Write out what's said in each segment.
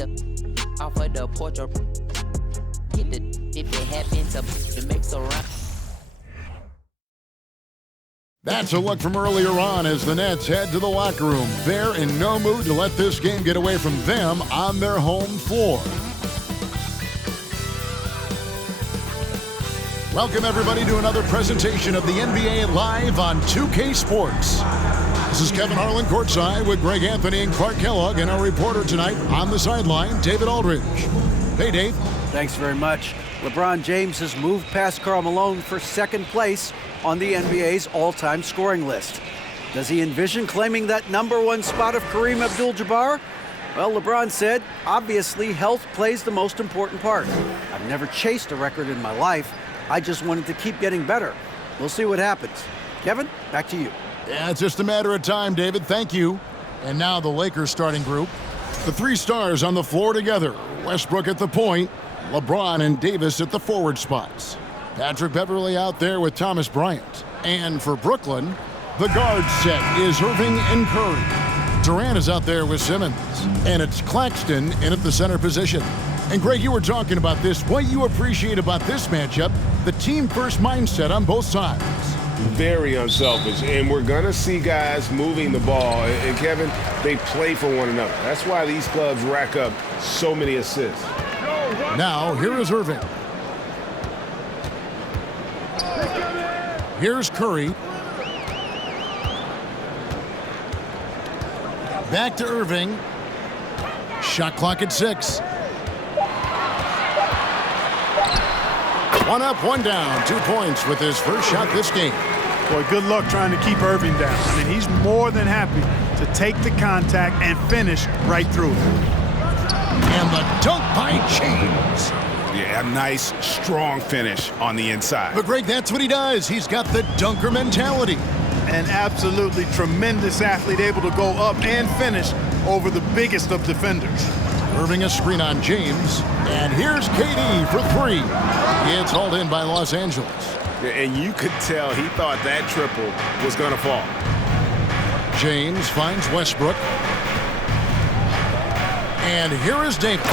the off of the porch or hit the if it happens to make so run. That's a look from earlier on as the Nets head to the locker room. They're in no mood to let this game get away from them on their home floor. Welcome, everybody, to another presentation of the NBA Live on 2K Sports. This is Kevin Harlan courtside with Greg Anthony and Clark Kellogg, and our reporter tonight on the sideline, David Aldridge. Hey, Dave. Thanks very much. LeBron James has moved past Karl Malone for second place on the NBA's all-time scoring list. Does he envision claiming that #1 spot of Kareem Abdul-Jabbar? Well, LeBron said, obviously, health plays the most important part. I've never chased a record in my life. I just wanted to keep getting better. We'll see what happens. Kevin, back to you. Yeah, it's just a matter of time, David. Thank you. And now the Lakers starting group. The three stars on the floor together. Westbrook at the point, LeBron and Davis at the forward spots. Patrick Beverley out there with Thomas Bryant. And for Brooklyn, the guard set is Irving and Curry. Durant is out there with Simmons. And it's Claxton in at the center position. And Greg, you were talking about this. What you appreciate about this matchup, the team-first mindset on both sides. Very unselfish, and we're going to see guys moving the ball. And Kevin, they play for one another. That's why these clubs rack up so many assists. Now, here is Irving. Here's Curry. Back to Irving. Shot clock at 6. One up, one down. 2 points with his first shot this game. Boy, good luck trying to keep Irving down. I mean, he's more than happy to take the contact and finish right through it. And the dunk by James. Yeah, a nice, strong finish on the inside. But, Greg, that's what he does. He's got the dunker mentality. An absolutely tremendous athlete, able to go up and finish over the biggest of defenders. Irving a screen on James. And here's KD for 3. It's hauled in by Los Angeles. And you could tell he thought that triple was going to fall. James finds Westbrook. And here is Davis.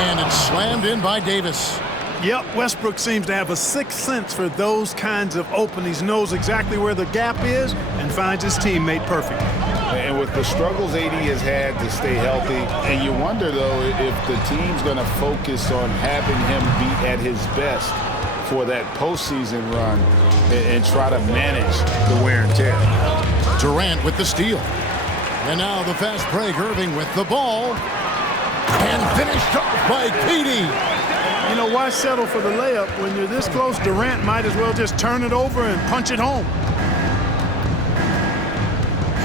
And it's slammed in by Davis. Yep, Westbrook seems to have a sixth sense for those kinds of openings. Knows exactly where the gap is and finds his teammate perfect. And with the struggles AD has had to stay healthy, and you wonder, though, if the team's going to focus on having him be at his best for that postseason run and try to manage the wear and tear. Durant with the steal. And now the fast break, Irving with the ball. And finished off by KD. You know, why settle for the layup when you're this close? Durant might as well just turn it over and punch it home.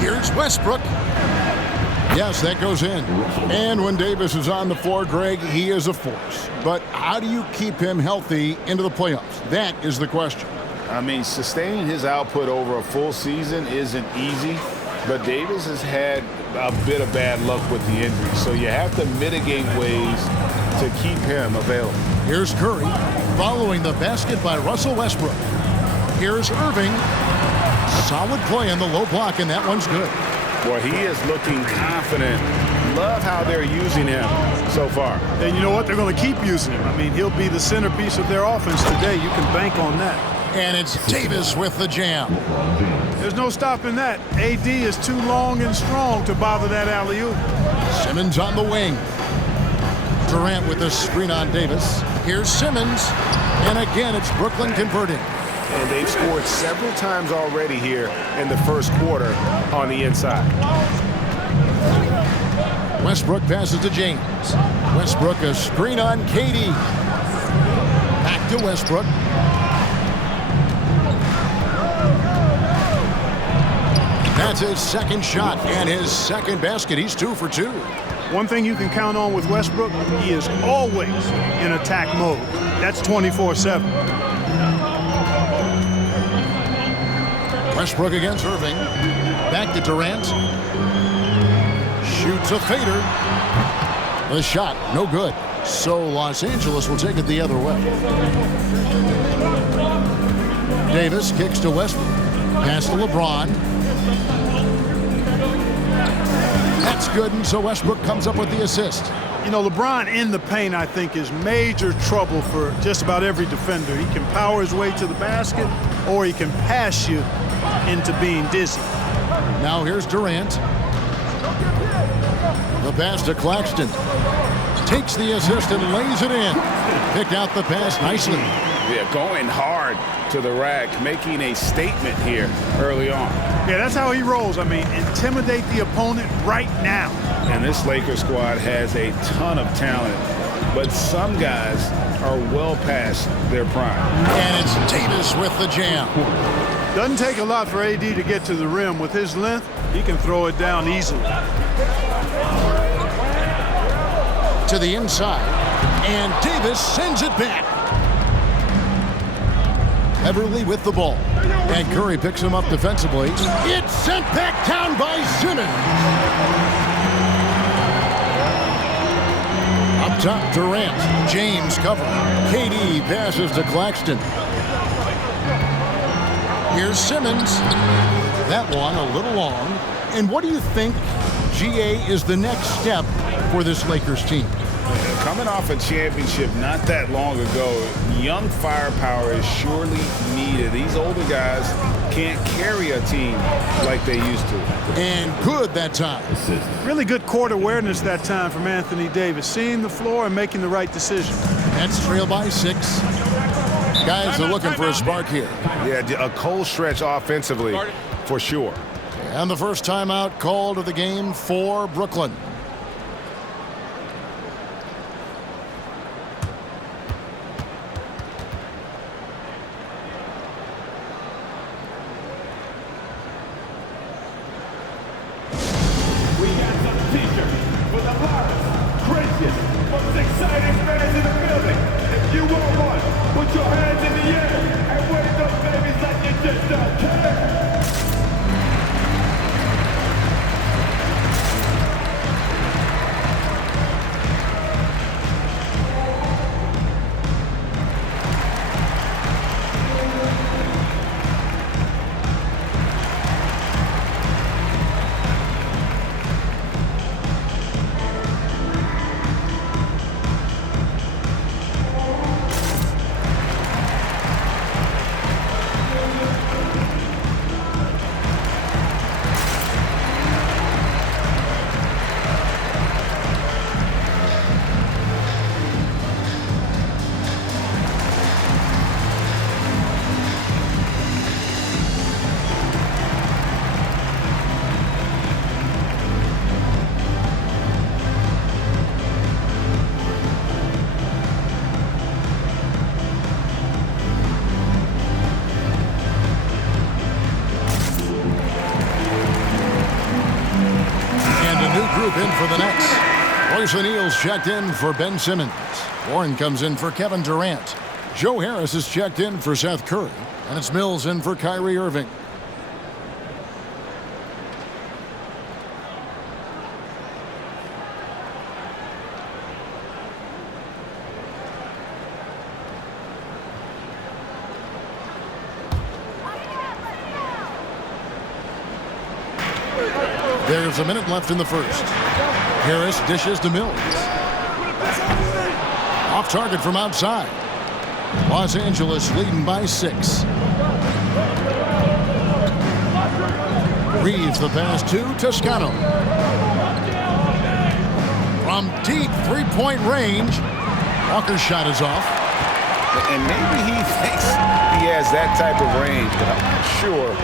Here's Westbrook. Yes, that goes in. And when Davis is on the floor, Greg, he is a force. But how do you keep him healthy into the playoffs? That is the question. I mean, sustaining his output over a full season isn't easy, but Davis has had a bit of bad luck with the injury, so you have to mitigate ways to keep him available. Here's Curry following the basket by Russell Westbrook. Here's Irving. Solid play on the low block, and that one's good. Boy, he is looking confident. Love how they're using him so far. And you know what? They're going to keep using him. I mean, he'll be the centerpiece of their offense today. You can bank on that. And it's Davis with the jam. There's no stopping that. AD is too long and strong to bother that alley-oop. Simmons on the wing. Durant with the screen on Davis. Here's Simmons. And again, it's Brooklyn converting. And they've scored several times already here in the first quarter on the inside. Westbrook passes to James. Westbrook a screen on KD. Back to Westbrook. That's his second shot and his second basket. He's 2 for 2. One thing you can count on with Westbrook, he is always in attack mode. That's 24/7. Westbrook against Irving. Back to Durant. Shoots a fader. The shot, no good. So Los Angeles will take it the other way. Davis kicks to Westbrook. Pass to LeBron. That's good, and so Westbrook comes up with the assist. You know, LeBron in the paint, I think, is major trouble for just about every defender. He can power his way to the basket, or he can pass you into being dizzy. Now here's Durant. The pass to Claxton. Takes the assist and lays it in. Picked out the pass nicely. Yeah, going hard to the rack, making a statement here early on. Yeah, that's how he rolls. I mean, intimidate the opponent right now. And this Lakers squad has a ton of talent, but some guys are well past their prime. And it's Davis with the jam. Doesn't take a lot for AD to get to the rim. With his length, he can throw it down easily. To the inside, and Davis sends it back. Beverly with the ball, and Curry picks him up defensively. It's sent back down by Simmons. Up top, Durant. James cover. KD passes to Claxton. Here's Simmons. That one a little long. And what do you think, GA, is the next step for this Lakers team? Coming off a championship not that long ago, young firepower is surely needed. These older guys can't carry a team like they used to. And good that time. Really good court awareness that time from Anthony Davis, seeing the floor and making the right decision. That's trailed by 6. Guys are looking for a spark here. Yeah, a cold stretch offensively for sure. And the first timeout called of the game for Brooklyn. In for the Nets. Royce O'Neal's checked in for Ben Simmons. Warren comes in for Kevin Durant. Joe Harris is checked in for Seth Curry. And it's Mills in for Kyrie Irving. There's a minute left in the first. Harris dishes to Mills. Off target from outside. Los Angeles leading by 6. Reeves the pass to Toscano. From deep three-point range. Walker's shot is off. And maybe he thinks he has that type of range, but I'm not sure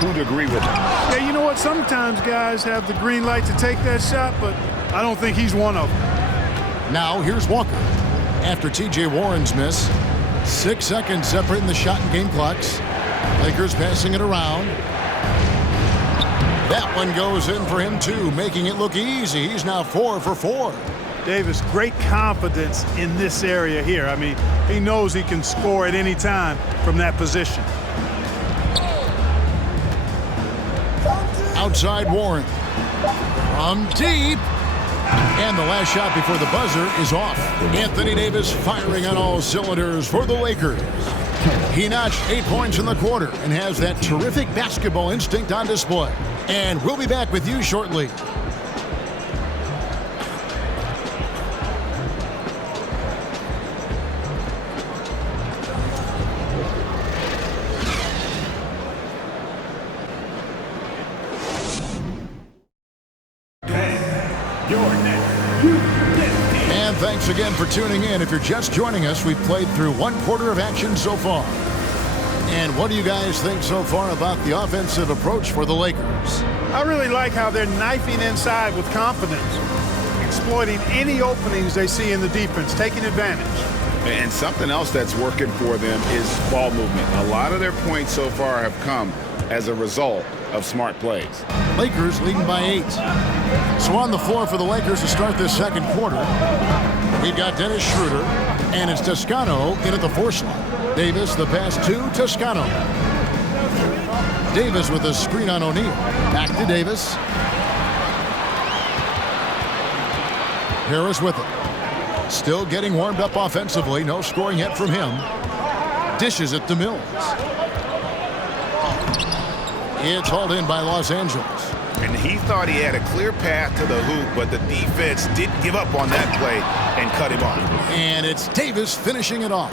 who'd agree with him. Yeah, you know what? Sometimes guys have the green light to take that shot, but I don't think he's one of them. Now here's Walker. After T.J. Warren's miss, 6 seconds separating the shot and game clocks. Lakers passing it around. That one goes in for him too, making it look easy. He's now 4 for 4. Davis, great confidence in this area here. I mean, he knows he can score at any time from that position. Outside Warren. From deep. And the last shot before the buzzer is off. Anthony Davis firing on all cylinders for the Lakers. He notched 8 points in the quarter and has that terrific basketball instinct on display. And we'll be back with you shortly. And thanks again for tuning in. If you're just joining us, we've played through one quarter of action so far. And what do you guys think so far about the offensive approach for the Lakers? I really like how they're knifing inside with confidence, exploiting any openings they see in the defense, taking advantage. And something else that's working for them is ball movement. A lot of their points so far have come as a result of smart plays. Lakers leading by 8. So on the floor for the Lakers to start this second quarter, we've got Dennis Schroeder, and it's Toscano in at the 4 slot. Davis, the pass to Toscano. Davis with a screen on O'Neal. Back to Davis. Harris with it. Still getting warmed up offensively. No scoring yet from him. Dishes it to Mills. It's hauled in by Los Angeles. And he thought he had a clear path to the hoop, but the defense didn't give up on that play and cut him off. And it's Davis finishing it off.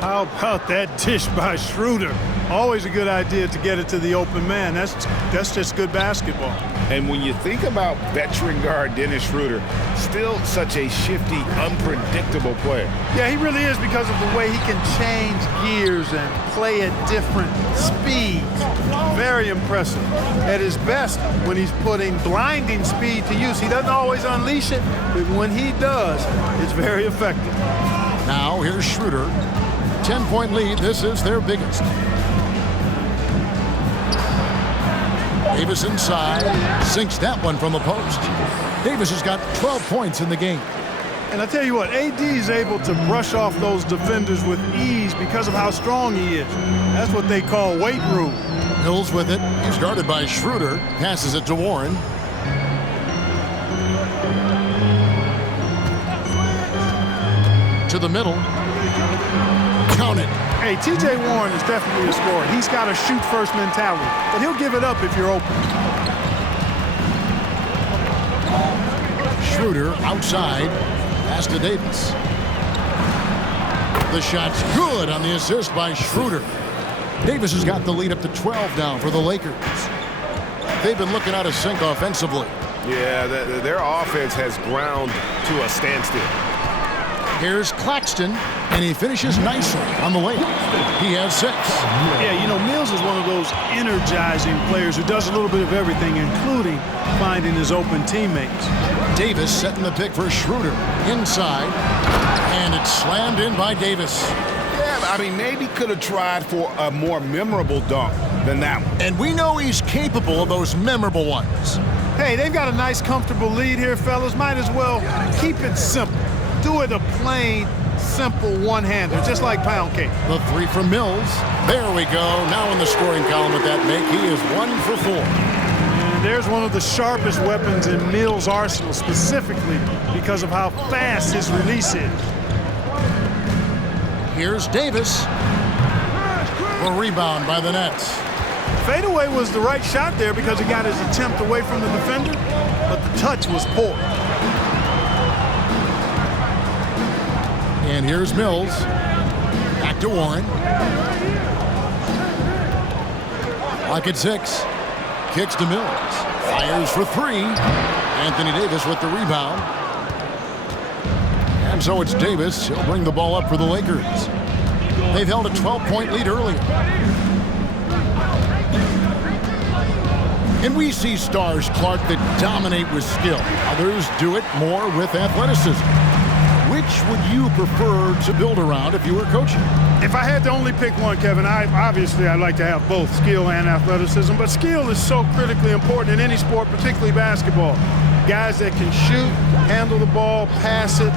How about that dish by Schroeder? Always a good idea to get it to the open man. That's just good basketball. And when you think about veteran guard Dennis Schroeder, still such a shifty, unpredictable player. Yeah, he really is, because of the way he can change gears and play at different speeds. Very impressive. At his best, when he's putting blinding speed to use, he doesn't always unleash it, but when he does, it's very effective. Now here's Schroeder. 10-point lead. This is their biggest. Davis inside. Sinks that one from the post. Davis has got 12 points in the game. And I tell you what, AD is able to brush off those defenders with ease because of how strong he is. That's what they call weight room. Mills with it. He's guarded by Schroeder. Passes it to Warren. To the middle. Count it. Hey, T.J. Warren is definitely a scorer. He's got a shoot-first mentality, but he'll give it up if you're open. Schroeder outside. Pass to Davis. The shot's good on the assist by Schroeder. Davis has got the lead up to 12 now for the Lakers. They've been looking out of sync offensively. Yeah, their offense has ground to a standstill. Here's Claxton, and he finishes nicely on the layup. He has 6. Yeah, you know, Mills is one of those energizing players who does a little bit of everything, including finding his open teammates. Davis setting the pick for Schroeder. Inside, and it's slammed in by Davis. Yeah, I mean, maybe could have tried for a more memorable dunk than that one. And we know he's capable of those memorable ones. Hey, they've got a nice, comfortable lead here, fellas. Might as well keep it simple. Do it a plain, simple one-hander, just like pound cake. The 3 from Mills. There we go. Now in the scoring column with that make, he is 1 for 4. And there's one of the sharpest weapons in Mills' arsenal, specifically because of how fast his release is. Here's Davis. A rebound by the Nets. Fadeaway was the right shot there because he got his attempt away from the defender, but the touch was poor. And here's Mills. Back to Warren. Lock at 6. Kicks to Mills. Fires for 3. Anthony Davis with the rebound. And so it's Davis. He'll bring the ball up for the Lakers. They've held a 12-point lead earlier. And we see stars, Clark, that dominate with skill. Others do it more with athleticism. Which would you prefer to build around if you were coaching? If I had to only pick one, Kevin, I'd like to have both skill and athleticism, but skill is so critically important in any sport, particularly basketball. Guys that can shoot, handle the ball, pass it,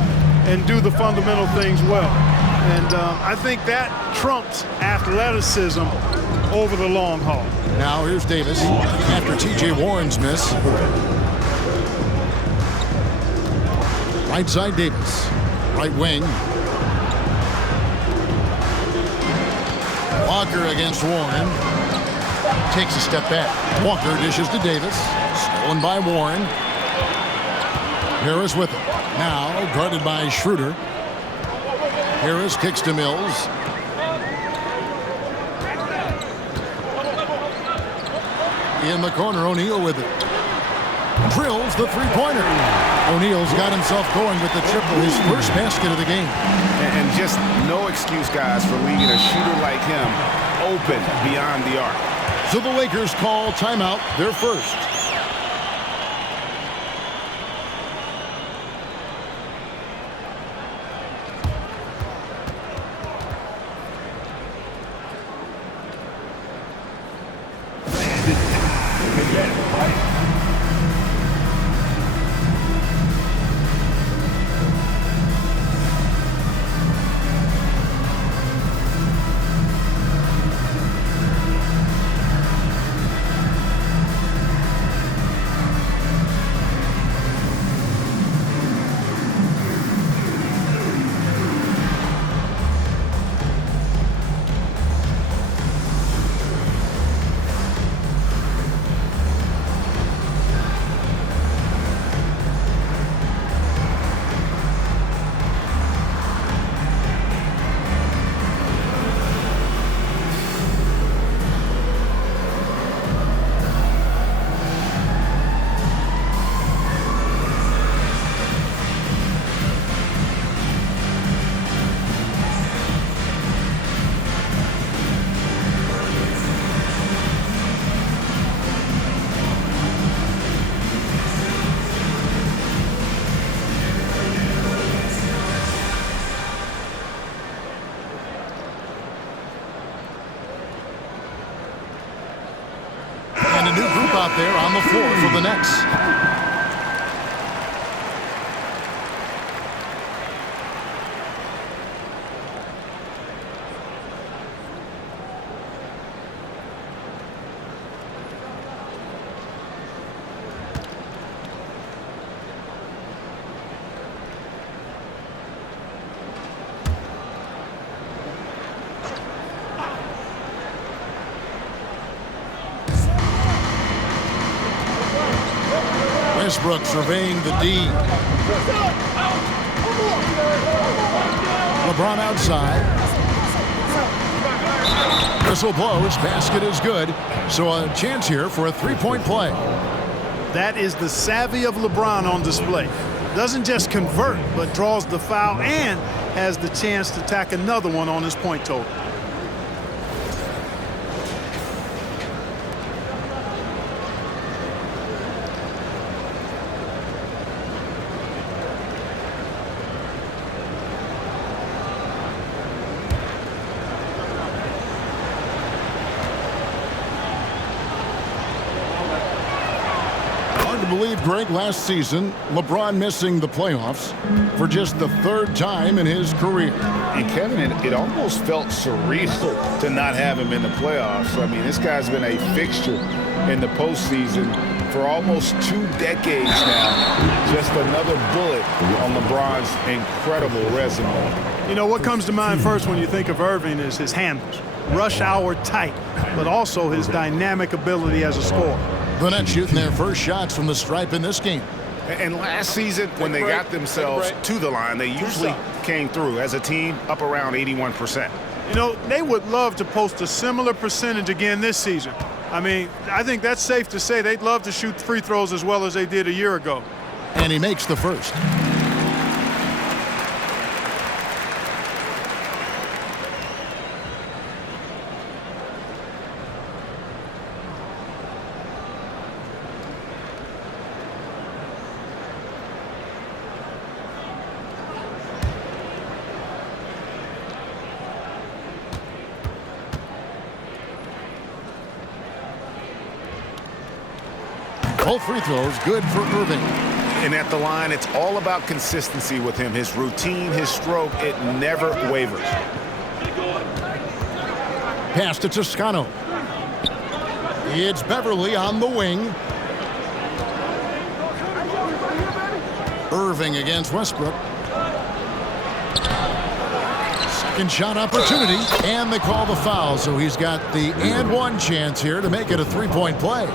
and do the fundamental things well. And I think that trumps athleticism over the long haul. Now here's Davis after T.J. Warren's miss. Right side Davis. Right wing. Walker against Warren. Takes a step back. Walker dishes to Davis. Stolen by Warren. Harris with it. Now guarded by Schroeder. Harris kicks to Mills. In the corner, O'Neal with it. Drills the three-pointer. O'Neal's got himself going with the triple, his first basket of the game. And just no excuse, guys, for leaving a shooter like him open beyond the arc. So the Lakers call timeout, their first. And a new group out there on the floor for the Nets. Westbrook surveying the D. LeBron outside. Whistle blows. Basket is good. So a chance here for a three-point play. That is the savvy of LeBron on display. Doesn't just convert, but draws the foul and has the chance to tack another one on his point total. Believe, Greg, last season, LeBron missing the playoffs for just the third time in his career. And Kevin, it almost felt surreal to not have him in the playoffs. I mean, this guy's been a fixture in the postseason for almost 2 decades now. Just another bullet on LeBron's incredible resume. You know, what comes to mind first when you think of Irving is his handles. Rush hour tight, but also his dynamic ability as a scorer. The Nets shooting their first shots from the stripe in this game. And last season, when they got themselves to the line, they usually came through as a team up around 81%. You know, they would love to post a similar percentage again this season. I mean, I think that's safe to say they'd love to shoot free throws as well as they did a year ago. And he makes the first. Both free throws good for Irving. And at the line, it's all about consistency with him. His routine, his stroke, it never wavers. Pass to Toscano. It's Beverly on the wing. Irving against Westbrook. Second shot opportunity, and they call the foul, so he's got the and one chance here to make it a three-point play.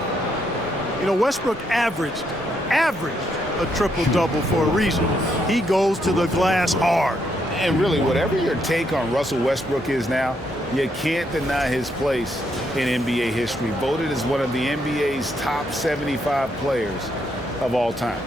You know, Westbrook averaged a triple-double for a reason. He goes to the glass hard. And really, whatever your take on Russell Westbrook is now, you can't deny his place in NBA history. Voted as one of the NBA's top 75 players. of all time.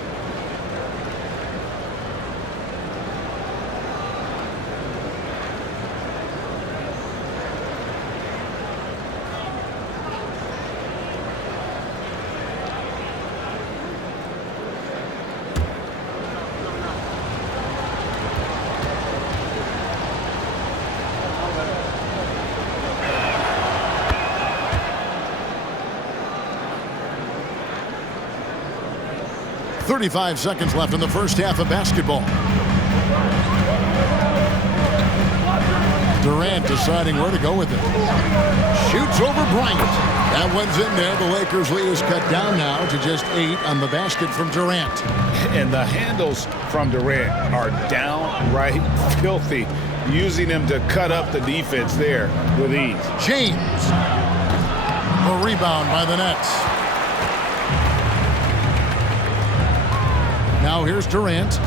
.35 seconds left in the first half of basketball. Durant deciding where to go with it. Shoots over Bryant. That one's in there. The Lakers lead is cut down now to just 8 on the basket from Durant. And the handles from Durant are downright filthy, using him to cut up the defense there with ease. James. The rebound by the Nets. Now here's Durant.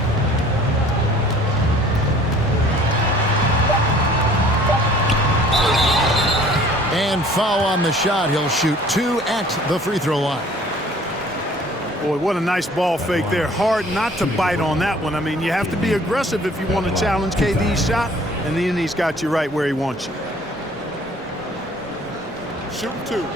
And foul on the shot. He'll shoot 2 at the free throw line. Boy, what a nice ball fake there. Hard not to bite on that one. I mean, you have to be aggressive if you want to challenge KD's shot, and then he's got you right where he wants you. Shoot 2.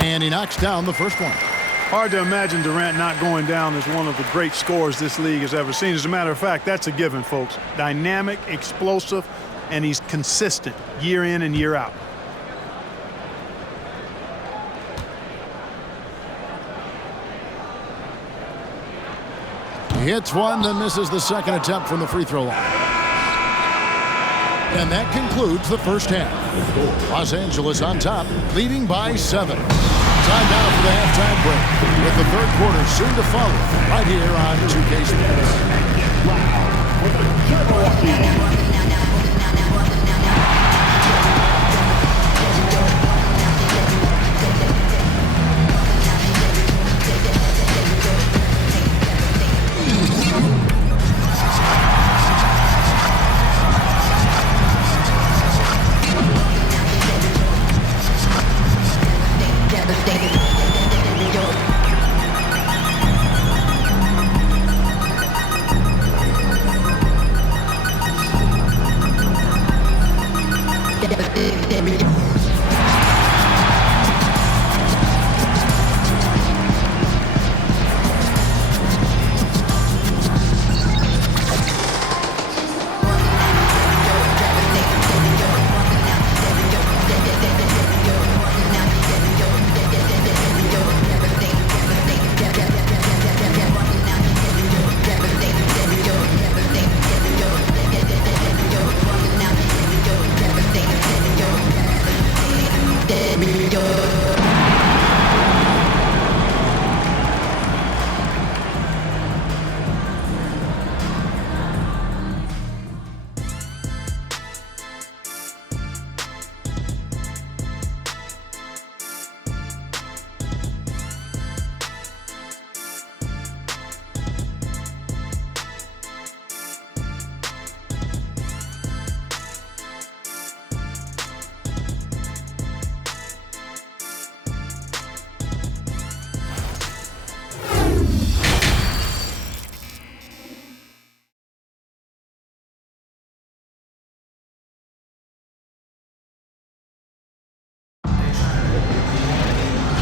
And he knocks down the first one. Hard to imagine Durant not going down as one of the great scorers this league has ever seen. As a matter of fact, that's a given, folks. Dynamic, explosive, and he's consistent year in and year out. He hits one, then misses the second attempt from the free throw line. And that concludes the first half. Los Angeles on top, leading by 7. Time now for the halftime break, with the third quarter soon to follow right here on 2K Sports.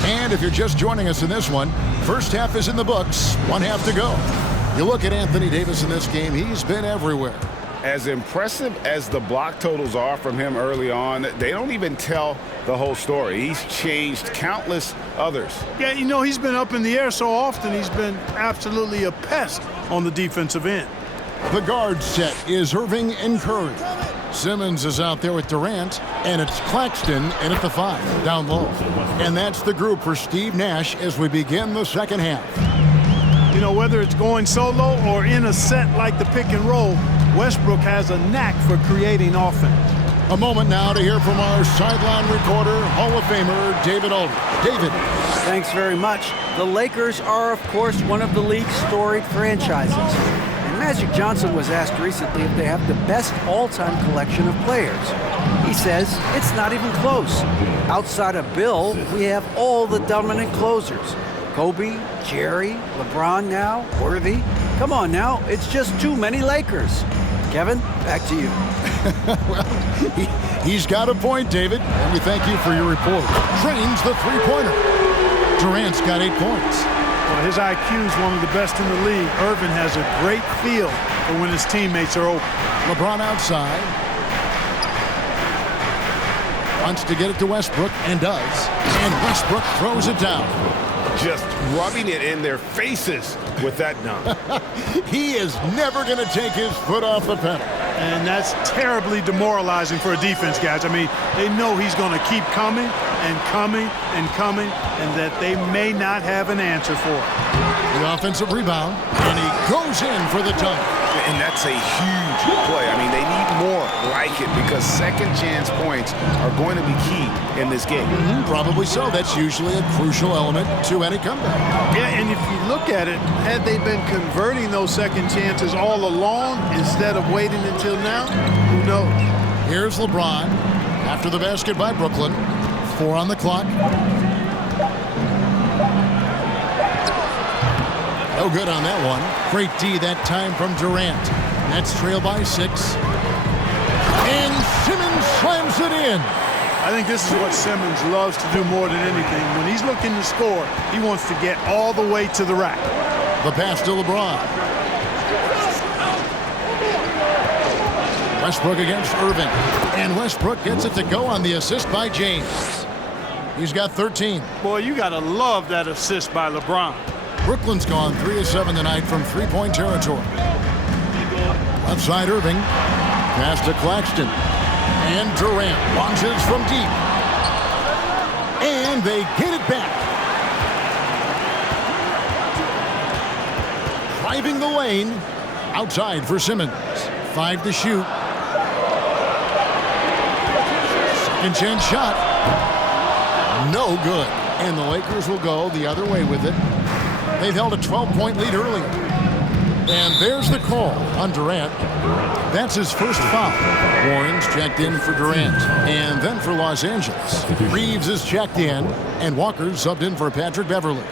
And if you're just joining us in this one, first half is in the books, 1 half to go. You look at Anthony Davis in this game, he's been everywhere. As impressive as the block totals are from him early on, they don't even tell the whole story. He's changed countless others. Yeah, you know, he's been up in the air so often, he's been absolutely a pest on the defensive end. The guard set is Irving and Curry. Simmons is out there with Durant, and it's Claxton in at the 5, down low. And that's the group for Steve Nash as we begin the second half. You know, whether it's going solo or in a set like the pick and roll, Westbrook has a knack for creating offense. A moment now to hear from our sideline recorder, Hall of Famer David Aldridge. David. Thanks very much. The Lakers are, of course, one of the league's storied franchises. And Magic Johnson was asked recently if they have the best all-time collection of players. He says it's not even close. Outside of Bill, we have all the dominant closers. Kobe, Jerry, LeBron now, Worthy. Come on now, it's just too many Lakers. Kevin, back to you. Well, he's got a point, David, and we thank you for your report. Drains the three-pointer. Durant's got 8 points. Well, his IQ is one of the best in the league. Irvin has a great feel for when his teammates are open. LeBron outside. Wants to get it to Westbrook, and does. And Westbrook throws it down. Just rubbing it in their faces with that dunk. He is never going to take his foot off the pedal. And that's terribly demoralizing for a defense, guys. I mean, they know he's going to keep coming and coming and coming, and that they may not have an answer for it. The offensive rebound, and he goes in for the dunk. And that's a huge play. I mean, they need more like it because second chance points are going to be key in this game. Probably so. That's usually a crucial element to any comeback. Yeah, and if you look at it, had they been converting those second chances all along instead of waiting until now, who knows? Here's LeBron after the basket by Brooklyn. 4 on the clock. No good on that one. Great D that time from Durant. Nets trail by 6. And Simmons slams it in. I think this is what Simmons loves to do more than anything. When he's looking to score, he wants to get all the way to the rack. The pass to LeBron. Westbrook against Irving. And Westbrook gets it to go on the assist by James. He's got 13. Boy, you got to love that assist by LeBron. Brooklyn's gone 3 of 7 tonight from three-point territory. Left side Irving. Pass to Claxton. And Durant launches from deep. And they get it back. Driving the lane. Outside for Simmons. 5 to shoot. Second chance shot. No good. And the Lakers will go the other way with it. They've held a 12-point lead earlier. And there's the call on Durant. That's his first foul. Warren's checked in for Durant. And then for Los Angeles. Reeves is checked in. And Walker's subbed in for Patrick Beverly.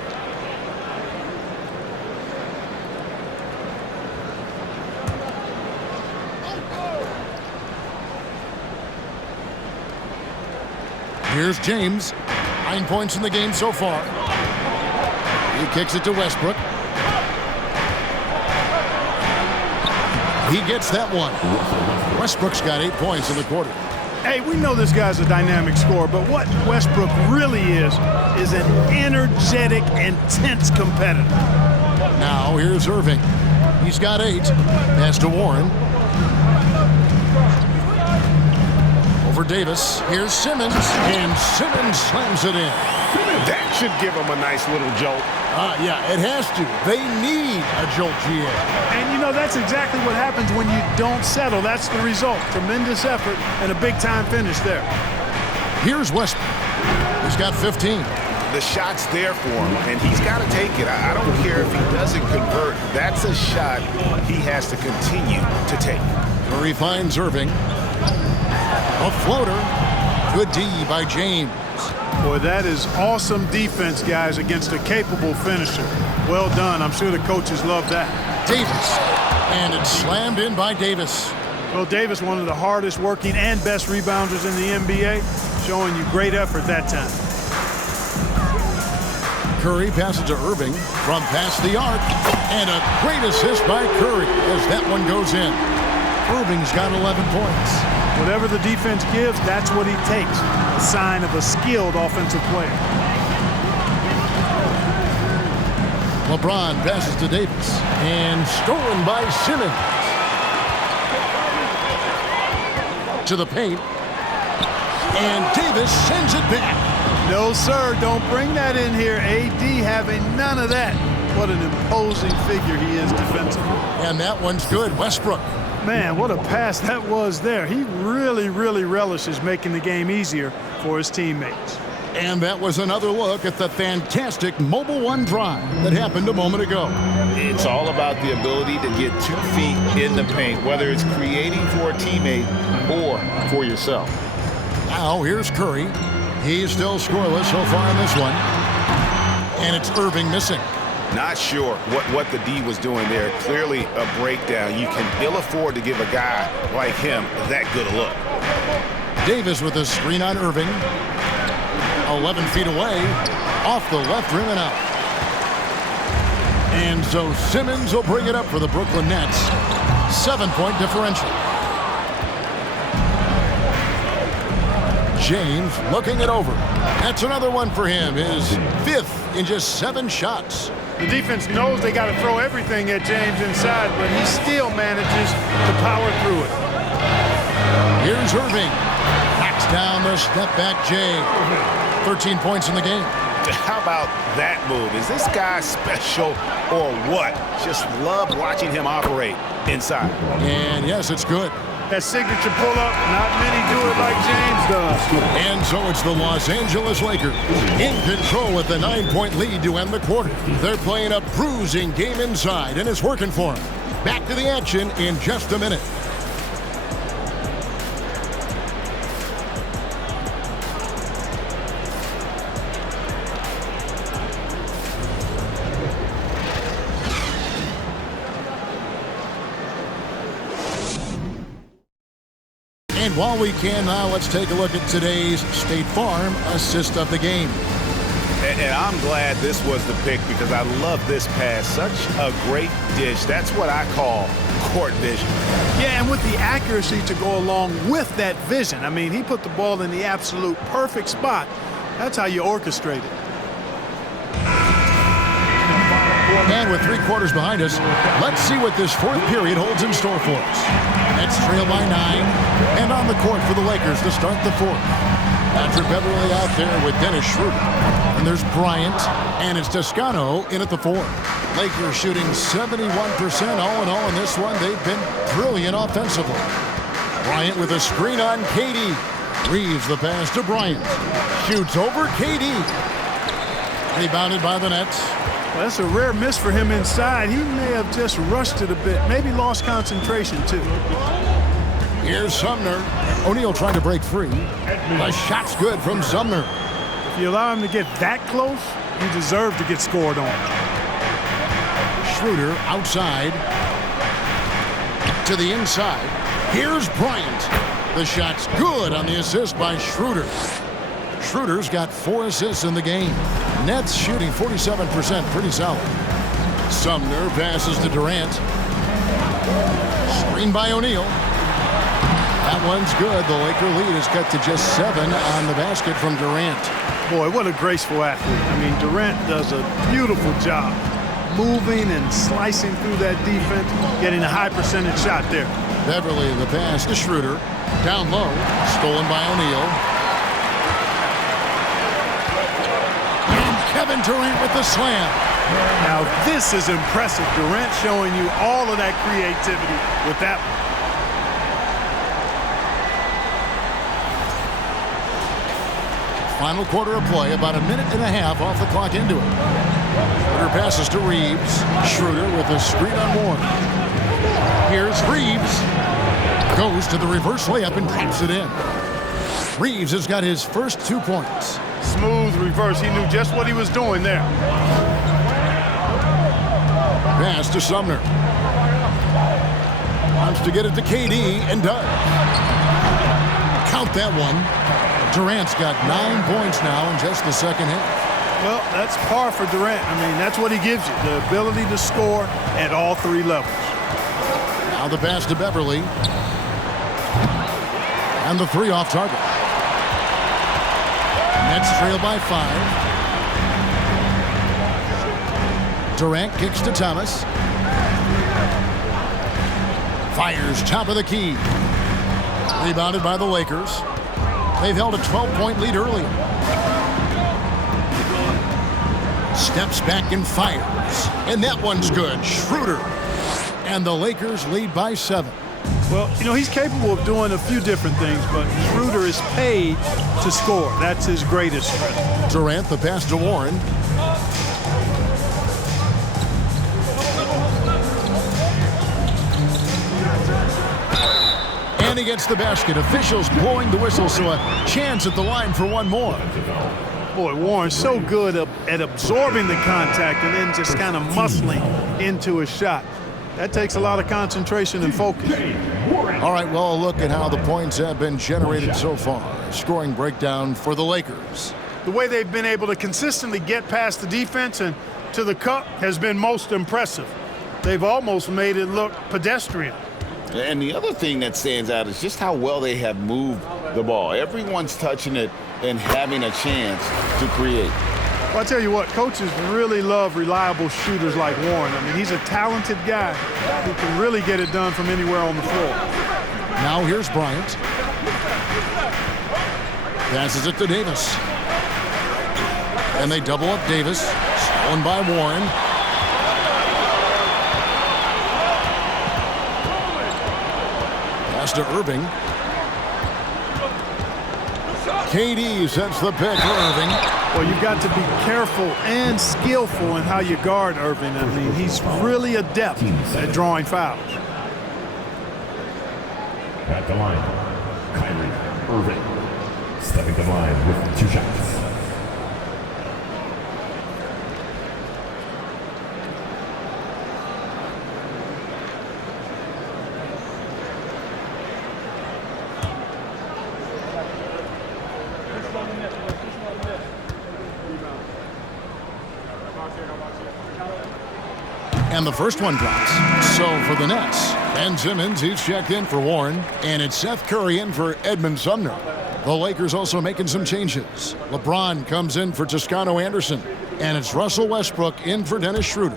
Here's James. 9 points in the game so far. He kicks it to Westbrook. He gets that one. Westbrook's got 8 points in the quarter. Hey, we know this guy's a dynamic scorer, but what Westbrook really is an energetic, intense competitor. Now here's Irving. He's got 8. Pass to Warren. Over Davis. Here's Simmons. And Simmons slams it in. That should give them a nice little jolt. Yeah, it has to. They need a jolt, GA. And you know, that's exactly what happens when you don't settle. That's the result. Tremendous effort and a big-time finish there. Here's Westbrook. He's got 15. The shot's there for him, and he's got to take it. I don't care if he doesn't convert. That's a shot he has to continue to take. Murray finds Irving. A floater. Good D by James. Boy, that is awesome defense, guys, against a capable finisher. Well done. I'm sure the coaches love that. Davis. And it's slammed in by Davis. Well, Davis, one of the hardest working and best rebounders in the NBA, showing you great effort that time. Curry passes to Irving from past the arc. And a great assist by Curry as that one goes in. Irving's got 11 points. Whatever the defense gives, that's what he takes. A sign of a skilled offensive player. LeBron passes to Davis. And stolen by Simmons. To the paint. And Davis sends it back. No, sir, don't bring that in here. AD having none of that. What an imposing figure he is defensively. And that one's good. Westbrook. Man, what a pass that was there. He really, really relishes making the game easier for his teammates. And that was another look at the fantastic Mobile One drive that happened a moment ago. It's all about the ability to get 2 feet in the paint, whether it's creating for a teammate or for yourself. Now here's Curry. He's still scoreless so far in this one. And it's Irving missing. Not sure what the D was doing there. Clearly a breakdown. You can ill afford to give a guy like him that good a look. Davis with a screen on Irving. 11 feet away, off the left rim and out. And so Simmons will bring it up for the Brooklyn Nets. 7-point differential. James looking it over. That's another one for him. His 5th in just 7 shots. The defense knows they got to throw everything at James inside, but he still manages to power through it. Here's Irving. Knocks down the step-back Jay. 13 points in the game. How about that move? Is this guy special or what? Just love watching him operate inside. And yes, it's good. That signature pull-up, not many do it like James does. And so it's the Los Angeles Lakers in control with the 9-point lead to end the quarter. They're playing a bruising game inside, and it's working for them. Back to the action in just a minute. And while we can now, let's take a look at today's State Farm assist of the game. And I'm glad this was the pick because I love this pass. Such a great dish. That's what I call court vision. Yeah, and with the accuracy to go along with that vision. I mean, he put the ball in the absolute perfect spot. That's how you orchestrate it. And with 3 quarters behind us, let's see what this 4th period holds in store for us. Nets trail by 9, and on the court for the Lakers to start the 4th. Patrick Beverly out there with Dennis Schroeder. And there's Bryant, and it's Toscano in at the 4. Lakers shooting 71% all in all in this one. They've been brilliant offensively. Bryant with a screen on KD. Reeves the pass to Bryant. Shoots over KD. Rebounded by the Nets. Well, that's a rare miss for him inside. He may have just rushed it a bit, maybe lost concentration too. Here's Sumner. O'Neal trying to break free. The shot's good from Sumner. If you allow him to get that close, you deserve to get scored on. Schroeder outside to the inside. Here's Bryant. The shot's good on the assist by Schroeder. Schroeder's got 4 assists in the game. Nets shooting 47%, pretty solid. Sumner passes to Durant. Screen by O'Neal. That one's good. The Laker lead is cut to just 7 on the basket from Durant. Boy, what a graceful athlete. I mean, Durant does a beautiful job moving and slicing through that defense, getting a high percentage shot there. Beverly, the pass to Schroeder. Down low, stolen by O'Neal. Kevin Durant with the slam. Now this is impressive. Durant showing you all of that creativity with that one. Final quarter of play, about a minute and a half off the clock into it. Schroeder passes to Reeves. Schroeder with a screen on Warren. Here's Reeves. Goes to the reverse layup and drops it in. Reeves has got his first 2 points. Smooth reverse. He knew just what he was doing there. Pass to Sumner. Wants to get it to KD and does. Count that one. Durant's got 9 points now in just the second half. Well, that's par for Durant. I mean, that's what he gives you, the ability to score at all 3 levels. Now the pass to Beverly. And the 3 off target. Nets trail by 5. Durant kicks to Thomas. Fires top of the key. Rebounded by the Lakers. They've held a 12-point lead earlier. Steps back and fires. And that one's good. Schroeder. And the Lakers lead by 7. Well, you know, he's capable of doing a few different things, but Schroeder is paid to score. That's his greatest strength. Durant, the pass to Warren. And he gets the basket. Officials blowing the whistle, so a chance at the line for one more. Boy, Warren's so good at absorbing the contact and then just kind of muscling into a shot. That takes a lot of concentration and focus. All right, well, a look at how the points have been generated so far. Scoring breakdown for the Lakers. The way they've been able to consistently get past the defense and to the cup has been most impressive. They've almost made it look pedestrian. And the other thing that stands out is just how well they have moved the ball. Everyone's touching it and having a chance to create. Well, I tell you what, coaches really love reliable shooters like Warren. I mean, he's a talented guy who can really get it done from anywhere on the floor. Now here's Bryant. Passes it to Davis. And they double up Davis. Stolen by Warren. Pass to Irving. KD sets the pick for Irving. Well, you've got to be careful and skillful in how you guard Irving. I mean, he's really adept at drawing fouls. At the line, Kyrie Irving stepping to the line with 2 shots. And the first one drops. So for the Nets, Ben Simmons, he's checked in for Warren. And it's Seth Curry in for Edmund Sumner. The Lakers also making some changes. LeBron comes in for Toscano Anderson. And it's Russell Westbrook in for Dennis Schroeder.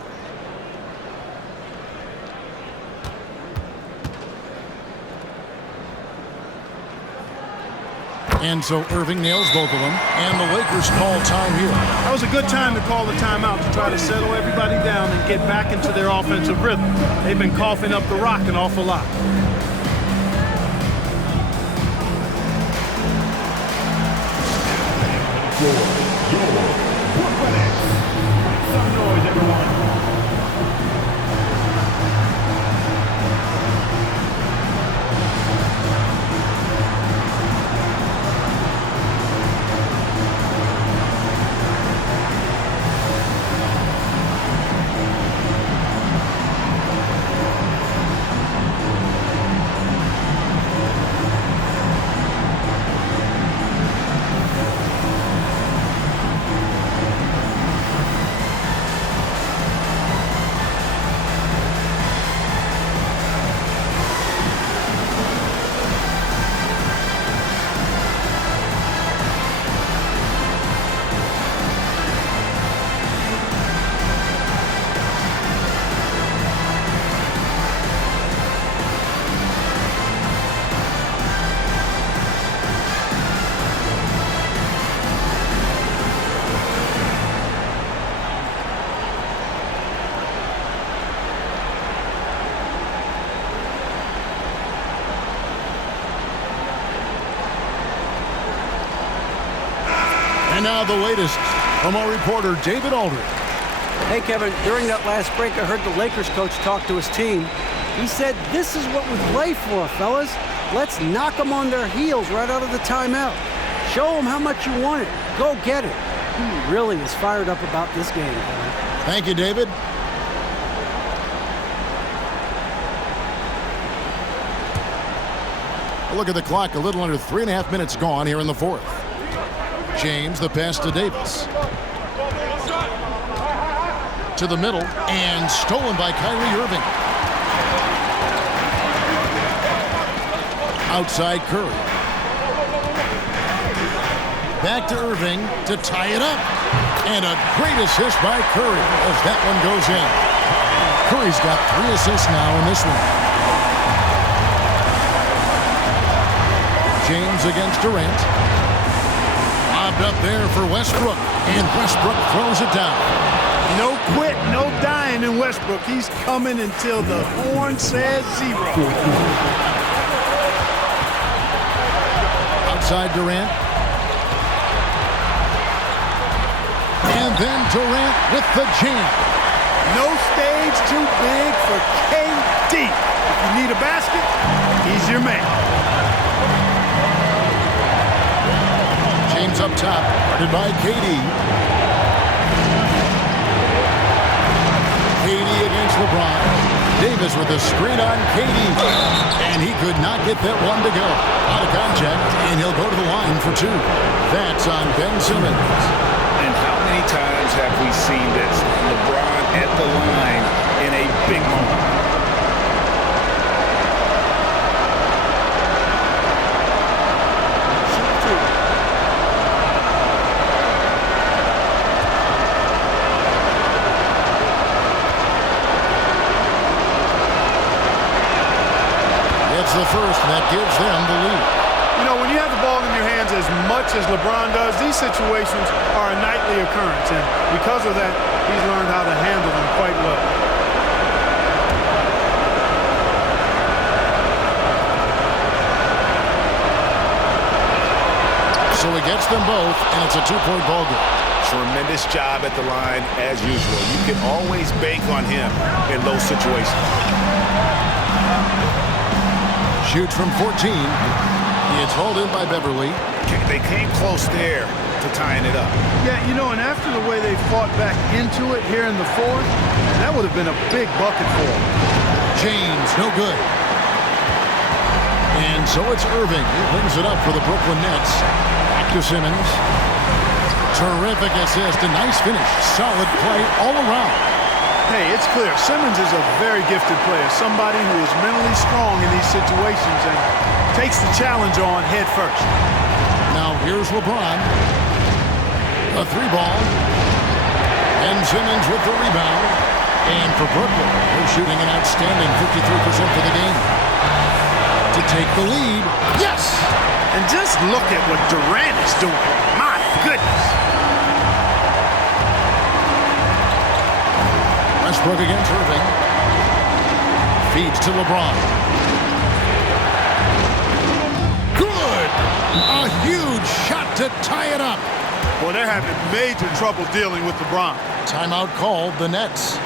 And so Irving nails both of them. And the Lakers call time here. That was a good time to call the timeout to try to settle everybody down and get back into their offensive rhythm. They've been coughing up the rock an awful lot. Some noise, everyone. And now the latest from our reporter, David Aldridge. Hey, Kevin, during that last break, I heard the Lakers coach talk to his team. He said, this is what we play for, fellas. Let's knock them on their heels right out of the timeout. Show them how much you want it. Go get it. He really is fired up about this game, Kevin. Thank you, David. A look at the clock, a little under 3.5 minutes gone here in the fourth. James, the pass to Davis. To the middle, and stolen by Kyrie Irving. Outside Curry. Back to Irving to tie it up. And a great assist by Curry as that one goes in. Curry's got 3 assists now in this one. James against Durant. Lobbed up there for Westbrook. And Westbrook throws it down. No quit, no dying in Westbrook. He's coming until the horn says zero. outside Durant. And then Durant with the jam. No stage too big for KD. If you need a basket, he's your man. James up top, guarded by KD. KD against LeBron. Davis with a screen on KD. And he could not get that one to go. Out of contact, and he'll go to the line for two. That's on Ben Simmons. And how many times have we seen this? LeBron at the line in a big moment. The first, that gives them the lead. You know, when you have the ball in your hands as much as LeBron does, these situations are a nightly occurrence. And because of that, he's learned how to handle them quite well. So he gets them both, and it's a two-point ball game. Tremendous job at the line, as usual. You can always bank on him in those situations. Shoots from 14. It's hauled in by Beverly. They came close there to tying it up. Yeah, you know, and after the way they fought back into it here in the fourth, that would have been a big bucket for them. James, no good. And so it's Irving. He brings it up for the Brooklyn Nets. Back to Simmons. Terrific assist. A nice finish. Solid play all around. Hey, it's clear. Simmons is a very gifted player, somebody who is mentally strong in these situations and takes the challenge on head first. Now here's LeBron. A three ball. And Simmons with the rebound. And for Brooklyn, they're shooting an outstanding 53% for the game. To take the lead. Yes! And just look at what Durant is doing. My goodness. Westbrook against Irving. Feeds to LeBron. Good! A huge shot to tie it up. Well, they're having major trouble dealing with LeBron. Timeout called, the Nets.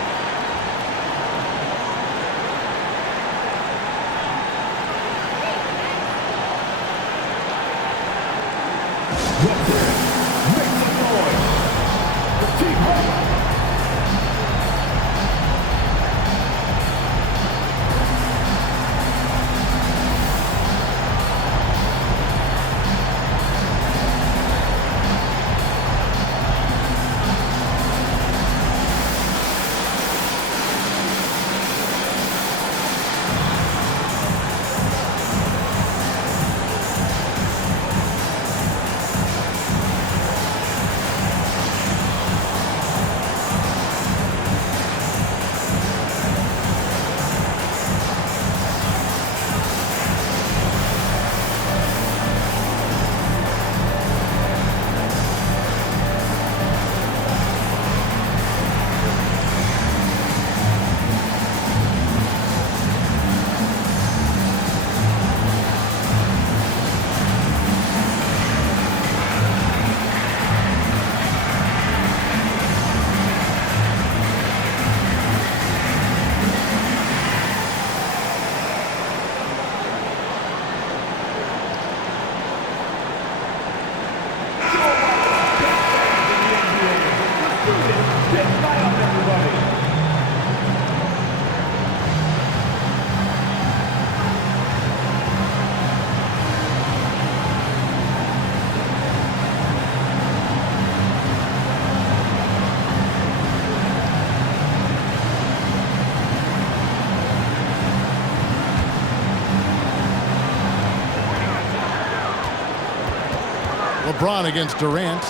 LeBron against Durant.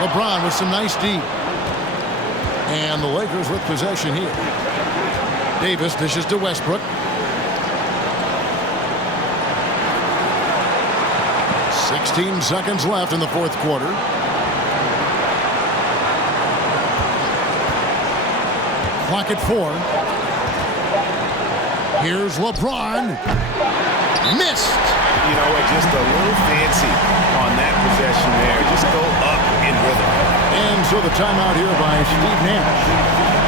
LeBron with some nice D. And the Lakers with possession here. Davis dishes to Westbrook. 16 seconds left in the fourth quarter. Clock at 4. Here's LeBron. Missed. You know what, just a little fancy on that possession there. Just go up in rhythm. And so the timeout here by Steve Nash.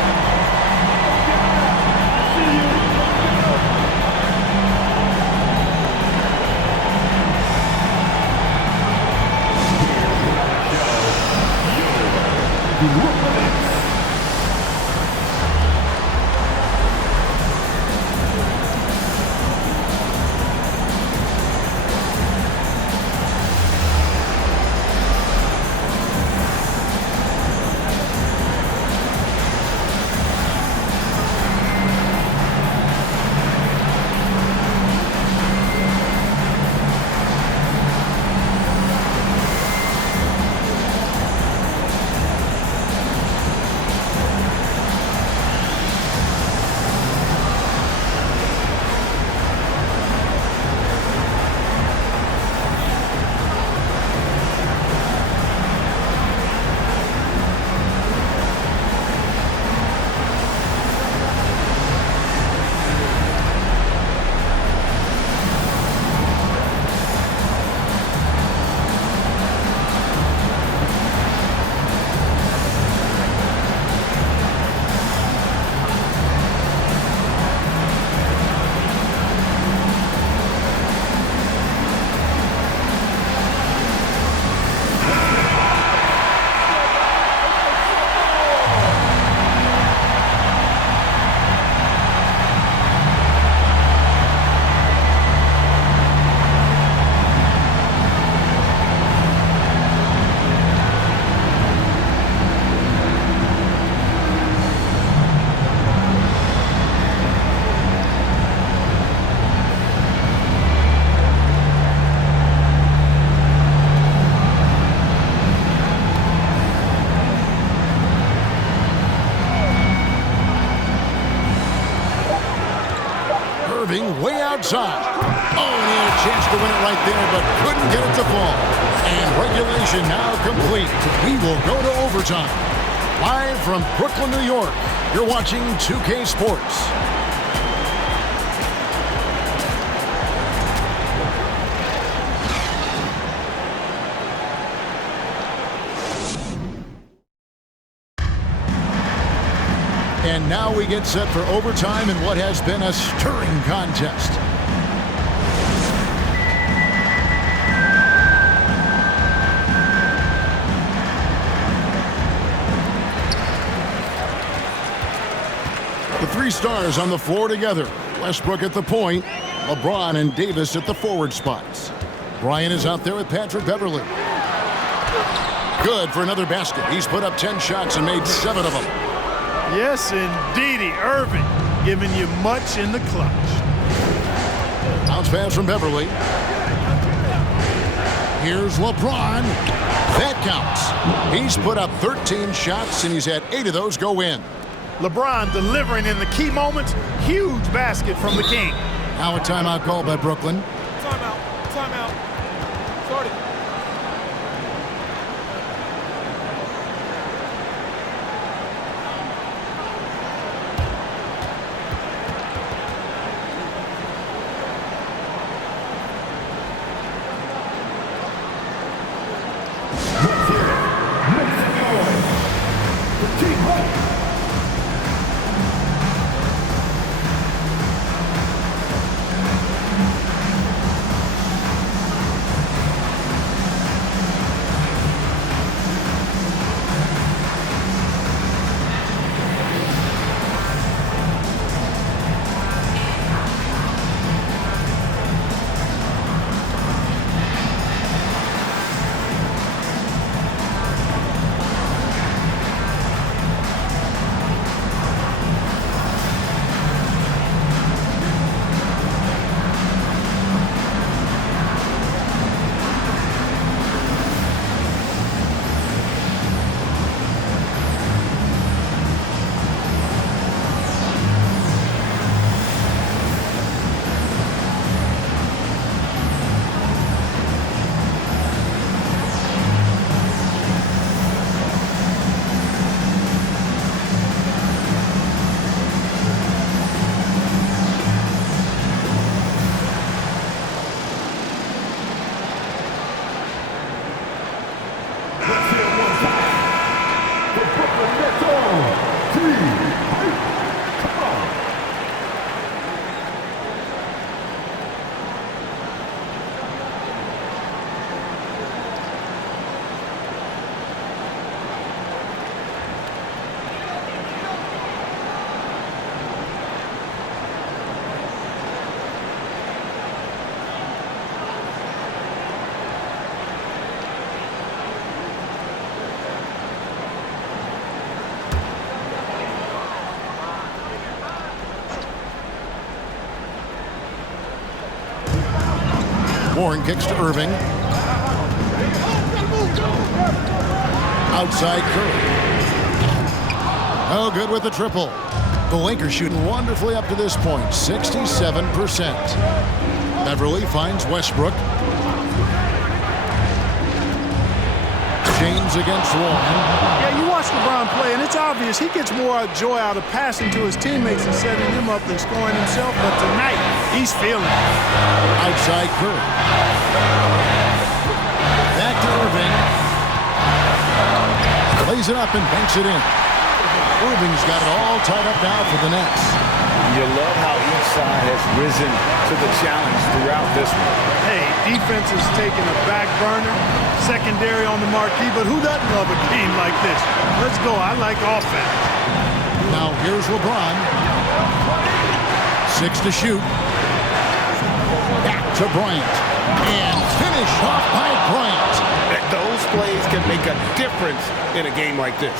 Way outside. Oh, and he had a chance to win it right there, but couldn't get it to fall. And regulation now complete. We will go to overtime. Live from Brooklyn, New York, you're watching 2K Sports. And now we get set for overtime in what has been a stirring contest. The three stars on the floor together. Westbrook at the point, LeBron and Davis at the forward spots. Bryant is out there with Patrick Beverley. Good for another basket. He's put up 10 shots and made 7 of them. Yes, indeedy. Irving giving you much in the clutch. Bounce pass from Beverley. Here's LeBron. That counts. He's put up 13 shots, and he's had 8 of those go in. LeBron delivering in the key moments. Huge basket from the King. Now a timeout called by Brooklyn. Timeout. Timeout. Started. Warren kicks to Irving. Outside Curry. Oh, good with the triple. The Lakers shooting wonderfully up to this point, 67%. Beverly finds Westbrook. James against Warren. Yeah, you watch LeBron play, and it's obvious he gets more joy out of passing to his teammates and setting them up than scoring himself. But tonight, he's feeling it. Outside Curry. Back to Irving. Lays it up and banks it in. Irving's got it all tied up now for the Nets. You love how each side has risen to the challenge throughout this one. Hey, defense is taking a back burner, secondary on the marquee, but who doesn't love a game like this? Let's go. I like offense. Now here's LeBron. 6 to shoot. Back to Bryant. And finish off by Bryant. Those plays can make a difference in a game like this.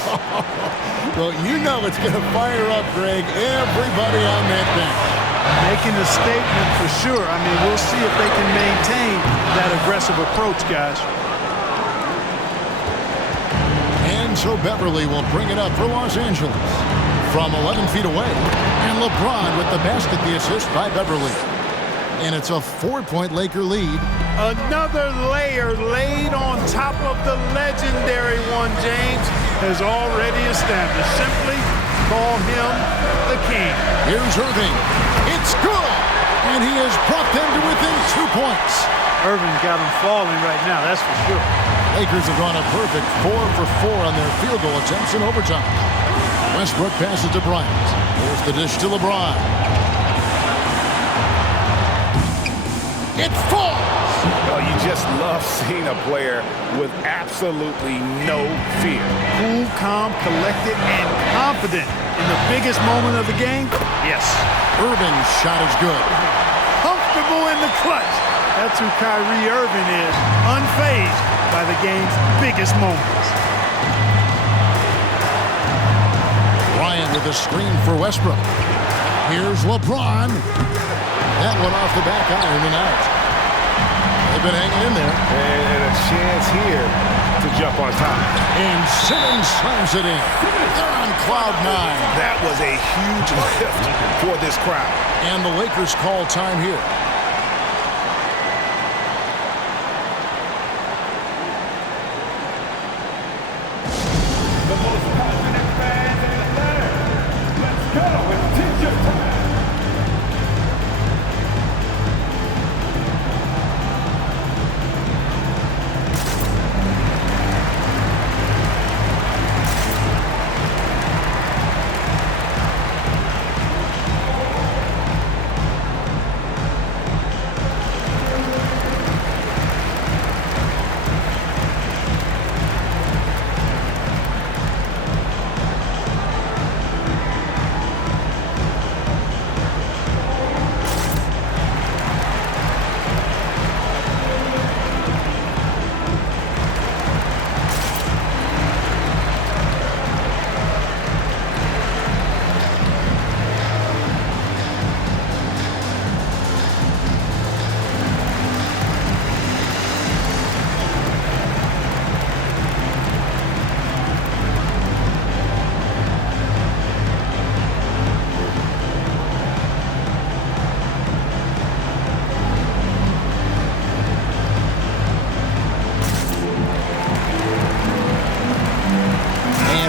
Well, you know it's going to fire up, Greg, everybody on that bench. Making a statement for sure. I mean, we'll see if they can maintain that aggressive approach, guys. And so Beverly will bring it up for Los Angeles from 11 feet away. And LeBron with the basket, the assist by Beverly. And it's a 4-point Laker lead. Another layer laid on top of the legendary one James has already established. Simply call him the king. Here's Irving. It's good. And he has brought them to within 2 points. Irving's got him falling right now, that's for sure. Lakers have gone a perfect 4 for 4 on their field goal attempts in overtime. Westbrook passes to Bryant. Here's the dish to LeBron. It falls! Oh, you just love seeing a player with absolutely no fear. Cool, calm, collected, and confident in the biggest moment of the game. Yes. Irving's shot is good. Comfortable in the clutch. That's who Kyrie Irving is, unfazed by the game's biggest moments. Bryant with a screen for Westbrook. Here's LeBron. That one off the back iron and out. They've been hanging in there. And a chance here to jump on top. And Simmons slams it in. They're on cloud 9. That was a huge lift for this crowd. And the Lakers call time here. The most passionate fans in Atlanta. Let's go and teach your time.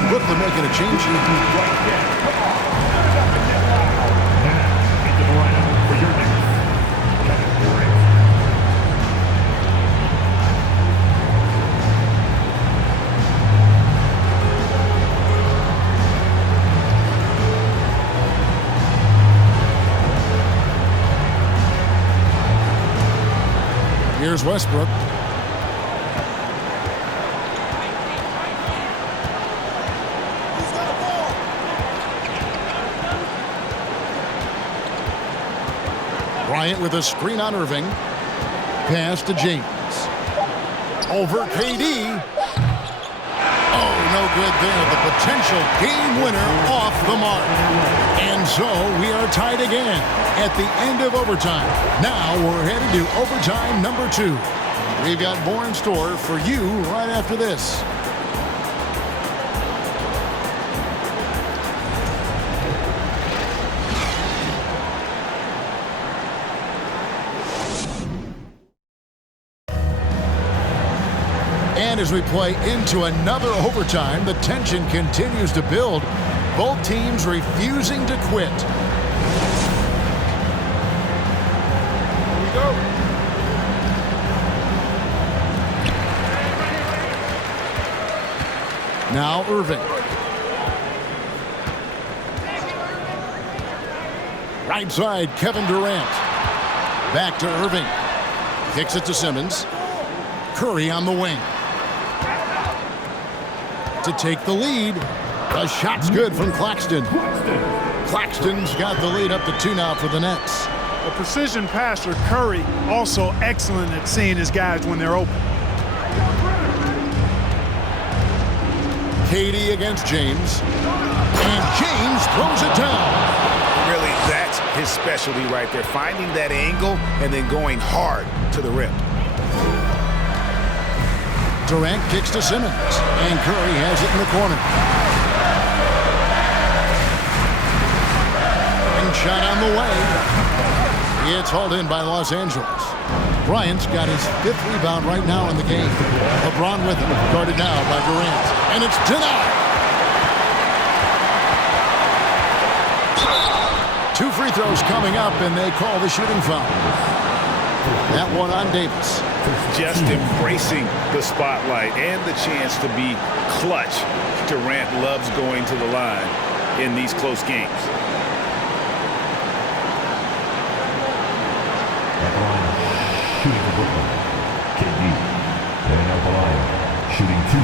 Brooklyn making a change. Into the lineup for your Knicks, Kevin Durant. Here's Westbrook. Bryant with a screen on Irving. Pass to James. Over KD. Oh, no good there. The potential game winner off the mark. And so we are tied again at the end of overtime. Now we're headed to overtime number 2. We've got more in store for you right after this. And as we play into another overtime, the tension continues to build. Both teams refusing to quit. Here we go. Now Irving. Right side, Kevin Durant. Back to Irving. Kicks it to Simmons. Curry on the wing. To take the lead. The shot's good from Claxton. Claxton's got the lead up to 2 now for the Nets. A precision passer, Curry, also excellent at seeing his guys when they're open. KD against James. And James throws it down. Really, that's his specialty right there. Finding that angle and then going hard to the rim. Durant kicks to Simmons. And Curry has it in the corner. And shot on the way. It's hauled in by Los Angeles. Bryant's got his 5th rebound right now in the game. LeBron with him, guarded now by Durant. And it's denied. 2 free throws coming up, and they call the shooting foul. That one on Davis. Just embracing the spotlight and the chance to be clutch. Durant loves going to the line in these close games. Shooting for Brooklyn. KD. And up the line. Shooting 2.